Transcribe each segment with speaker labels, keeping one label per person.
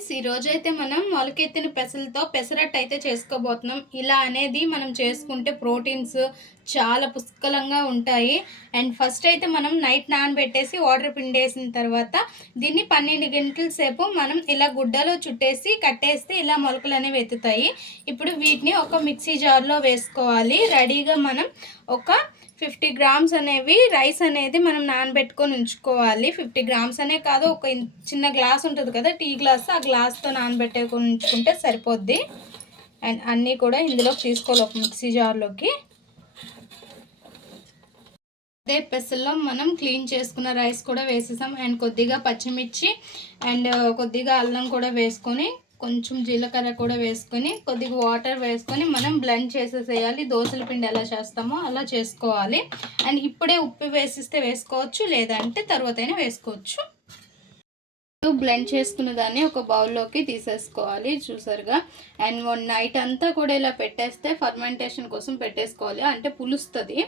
Speaker 1: Friends ఈరోజైతే మనం మొలకెత్తిన పెసలతో పెసరట్టు అయితే చేసుకోబోతున్నాం. ఇలా అనేది మనం చేసుకుంటే ప్రోటీన్స్ చాలా పుష్కలంగా ఉంటాయి. అండ్ ఫస్ట్ అయితే మనం నైట్ నానబెట్టేసి వాటర్ పిండేసిన తర్వాత దీన్ని పన్నెండు గంటల సేపు మనం ఇలా గుడ్డలో చుట్టేసి కట్టేస్తే ఇలా మొలకలు అనేవి ఎత్తుతాయి. ఇప్పుడు వీటిని ఒక మిక్సీ జార్లో వేసుకోవాలి. రెడీగా మనం ఒక ఫిఫ్టీ గ్రామ్స్ అనేవి రైస్ అనేది మనం నానబెట్టుకొని ఉంచుకోవాలి. ఫిఫ్టీ గ్రామ్స్ అనే కాదు ఒక ఇన్- చిన్న గ్లాస్ ఉంటుంది కదా టీ గ్లాస్ ఆ గ్లాస్తో నానబెట్టుకొని ఉంచుకుంటే సరిపోద్ది. అండ్ అన్నీ కూడా ఇందులోకి తీసుకోవాలి ఒక మిక్సీ జార్లోకి. అదే పెసల్లో మనం క్లీన్ చేసుకున్న రైస్ కూడా వేసేసాం. అండ్ కొద్దిగా పచ్చిమిర్చి అండ్ కొద్దిగా అల్లం కూడా వేసుకొని కొంచెం జీలకర్ర కూడా వేసుకొని కొద్దిగా వాటర్ వేసుకొని మనం బ్లెండ్ చేసేసేయాలి. దోశల పిండి ఎలా చేస్తామో అలా చేసుకోవాలి. అండ్ ఇప్పుడే ఉప్పు వేసిస్తే వేసుకోవచ్చు లేదంటే తర్వాత అయినా వేసుకోవచ్చు. బ్లెండ్ చేసుకున్న దాన్ని ఒక బౌల్లోకి తీసేసుకోవాలి చూసారుగా. అండ్ వన్ నైట్ అంతా కూడా ఇలా పెట్టేస్తే ఫర్మెంటేషన్ కోసం పెట్టేసుకోవాలి. అంటే పులుస్తుంది.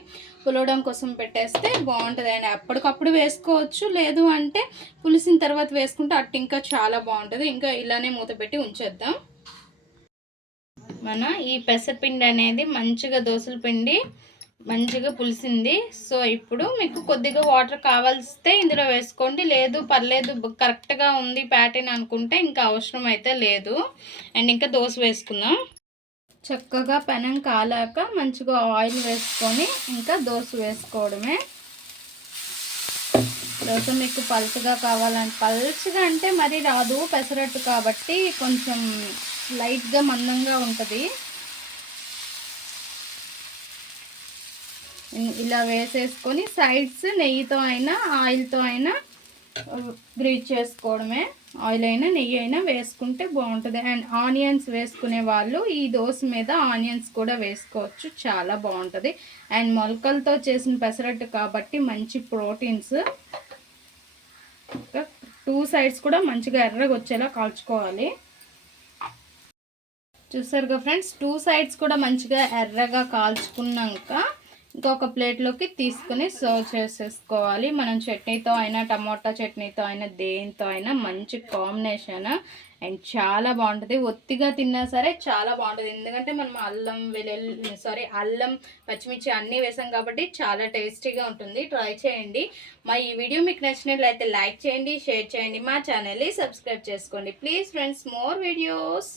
Speaker 1: పులవడం కోసం పెట్టేస్తే బాగుంటుంది. అండ్ అప్పటికప్పుడు వేసుకోవచ్చు. లేదు అంటే పులిసిన తర్వాత వేసుకుంటే అట్టు ఇంకా చాలా బాగుంటుంది. ఇంకా ఇలానే మూత పెట్టి ఉంచేద్దాం. మన ఈ పెసరపిండి అనేది మంచిగా దోసల పిండి మంచిగా పులిసింది. సో ఇప్పుడు మీకు కొద్దిగా వాటర్ కావాల్స్తే ఇందులో వేసుకోండి. లేదు పర్లేదు కరెక్ట్గా ఉంది ప్యాటర్న్ అనుకుంటే ఇంకా అవసరం అయితే లేదు. అండ్ ఇంకా దోశ వేసుకుందాం. చక్కగా పెనం కాలాక మంచిగా ఆయిల్ వేసుకొని ఇంకా దోశ వేసుకోవడమే. దోశ మీకు పలుచగా కావాలంటే పలుచగా అంటే మరి రాదు పెసరట్టు కాబట్టి కొంచెం లైట్గా మందంగా ఉంటుంది. ఇలా వేసేసుకొని సైడ్స్ నెయ్యితో అయినా ఆయిల్తో అయినా గ్రీజ్ చేసుకోవడమే. ఆయిల్ అయినా నెయ్యి అయినా వేసుకుంటే బాగుంటుంది. అండ్ ఆనియన్స్ వేసుకునే వాళ్ళు ఈ దోశ మీద ఆనియన్స్ కూడా వేసుకోవచ్చు. చాలా బాగుంటుంది. అండ్ మొలకలతో చేసిన పెసరట్టు కాబట్టి మంచి ప్రోటీన్స్. టూ సైడ్స్ కూడా మంచిగా ఎర్రగా వచ్చేలా కాల్చుకోవాలి. చూసారుగా ఫ్రెండ్స్? టూ సైడ్స్ కూడా మంచిగా ఎర్రగా కాల్చుకున్నాక ఇంకొక ప్లేట్లోకి తీసుకుని సర్వ్ చేసేసుకోవాలి. మనం చట్నీతో అయినా టమోటా చట్నీతో అయినా దేనితో అయినా మంచి కాంబినేషన్ అండ్ చాలా బాగుంటుంది. ఒత్తిగా తిన్నా సరే చాలా బాగుంటుంది. ఎందుకంటే మనం అల్లం వెల్లుల్లి సారీ అల్లం పచ్చిమిర్చి అన్నీ వేసాం కాబట్టి చాలా టేస్టీగా ఉంటుంది. ట్రై చేయండి. మా ఈ వీడియో మీకు నచ్చినట్లయితే లైక్ చేయండి షేర్ చేయండి. మా ఛానల్ని సబ్స్క్రైబ్ చేసుకోండి. Please friends more videos